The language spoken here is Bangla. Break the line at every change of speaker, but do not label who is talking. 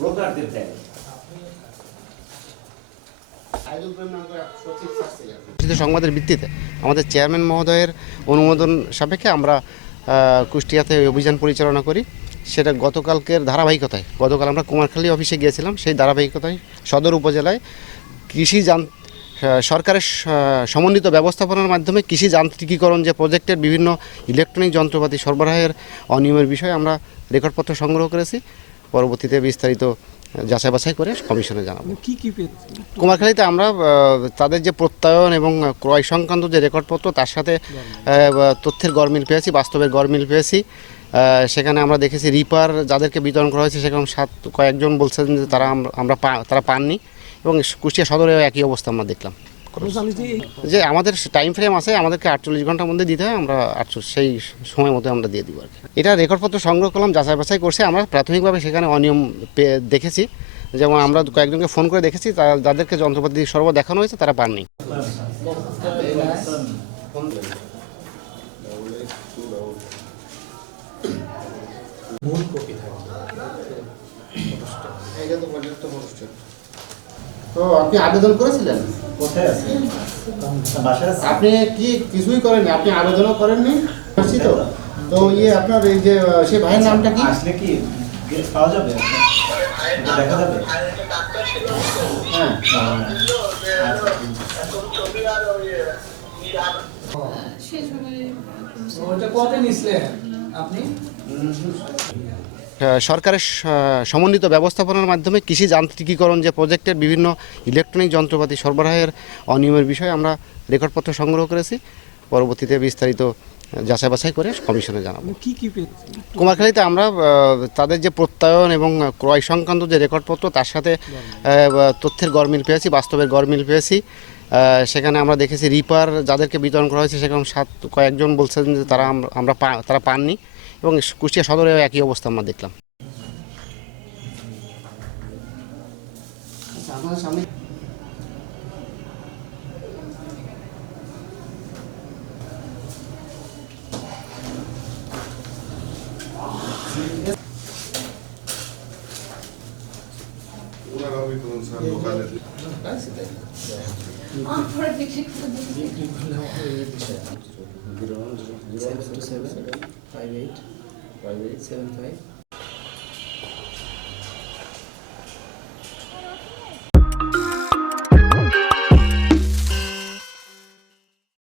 ভোটারদের দেয়।
সংবাদের ভিত্তিতে আমাদের চেয়ারম্যান মহোদয়ের অনুমোদন সাপেক্ষে আমরা কুষ্টিয়াতে ওই অভিযান পরিচালনা করি। সেটা গতকালকের ধারাবাহিকতায় গতকাল আমরা কুমারখালী অফিসে গিয়েছিলাম সেই ধারাবাহিকতায় সদর উপজেলায় কৃষি যান সরকারের সমন্বিত ব্যবস্থাপনার মাধ্যমে কৃষি যান্ত্রিকীকরণ যে প্রজেক্টের বিভিন্ন ইলেকট্রনিক যন্ত্রপাতি সরবরাহের অনিয়মের বিষয়ে আমরা রেকর্ডপত্র সংগ্রহ করেছি। পরবর্তীতে বিস্তারিত যাচাই বাছাই করে কমিশনে জানাব।
কি কি
কুমারখালীতে আমরা তাদের যে প্রত্যয়ন এবং ক্রয় সংক্রান্ত যে রেকর্ডপত্র তার সাথে তথ্যের গরমিল পেয়েছি বাস্তবের গরমিল পেয়েছি। সেখানে আমরা দেখেছি রিপার যাদেরকে বিতরণ করা হয়েছে সেখানে সাত কয়েকজন বলছেন যে তারা আমরা- তারা পাননি এবং কুষ্টিয়া সদরে একই অবস্থা আমরা দেখলাম।
যে
আমাদের টাইম ফ্রেম আছে আমাদেরকে আটচল্লিশ ঘণ্টার মধ্যে দিতে হয় আমরা আটচল্লিশ সেই সময় মতো আমরা দিয়ে দিব আর কি। এটা রেকর্ডপত্র সংগ্রহ করলাম যাচাই বাছাই করছে আমরা প্রাথমিকভাবে সেখানে অনিয়ম দেখেছি। যেমন আমরা কয়েকজনকে ফোন করে দেখেছি যাদেরকে যন্ত্রপাতি সর্ব দেখানো হয়েছে তারা পাননি।
মূল কপি থাকবে।
তো আপনি আবেদন করেছিলেন?
কোথায় আছে? বাসায় আছে?
আপনি কি কিছুই করেননি? আপনি আবেদনও করেননি? করছি তো তো ইয়ে আপনার এই যে সেই ভাইয়ের নামটা কি?
আসলে কি গে- পাওয়া যাবে? এটা দেখা যাবে?
হ্যাঁ।
সে সময়
ওটা কত নিছিলেন আপনি?
আহ, সরকারের সমন্বিত ব্যবস্থাপনার মাধ্যমে কৃষি যান্ত্রিকীকরণ যে প্রজেক্টের বিভিন্ন ইলেকট্রনিক যন্ত্রপাতি সরবরাহের অনিয়মের বিষয়ে আমরা রেকর্ডপত্র সংগ্রহ করেছি। পরবর্তীতে বিস্তারিত যাচাই বাছাই করে কমিশনে জানাব।
কি কি
কুমারখালীতে আমরা তাদের যে প্রত্যয়ন এবং ক্রয় সংক্রান্ত যে রেকর্ডপত্র তার সাথে তথ্যের গরমিল পেয়েছি বাস্তবের গরমিল পেয়েছি। সেখানে আমরা দেখেছি রিপার যাদেরকে বিতরণ করা হয়েছে সেখানে সাত কয়েকজন বলছেন যে তারা আমরা- তারা পাননি। এবং কুষ্টিয়া সদরে একই অবস্থা আমরা দেখলাম। আপনাদের
পরে বিক্রি করে দিয়েছি।
Seven two seven five eight five eight seven five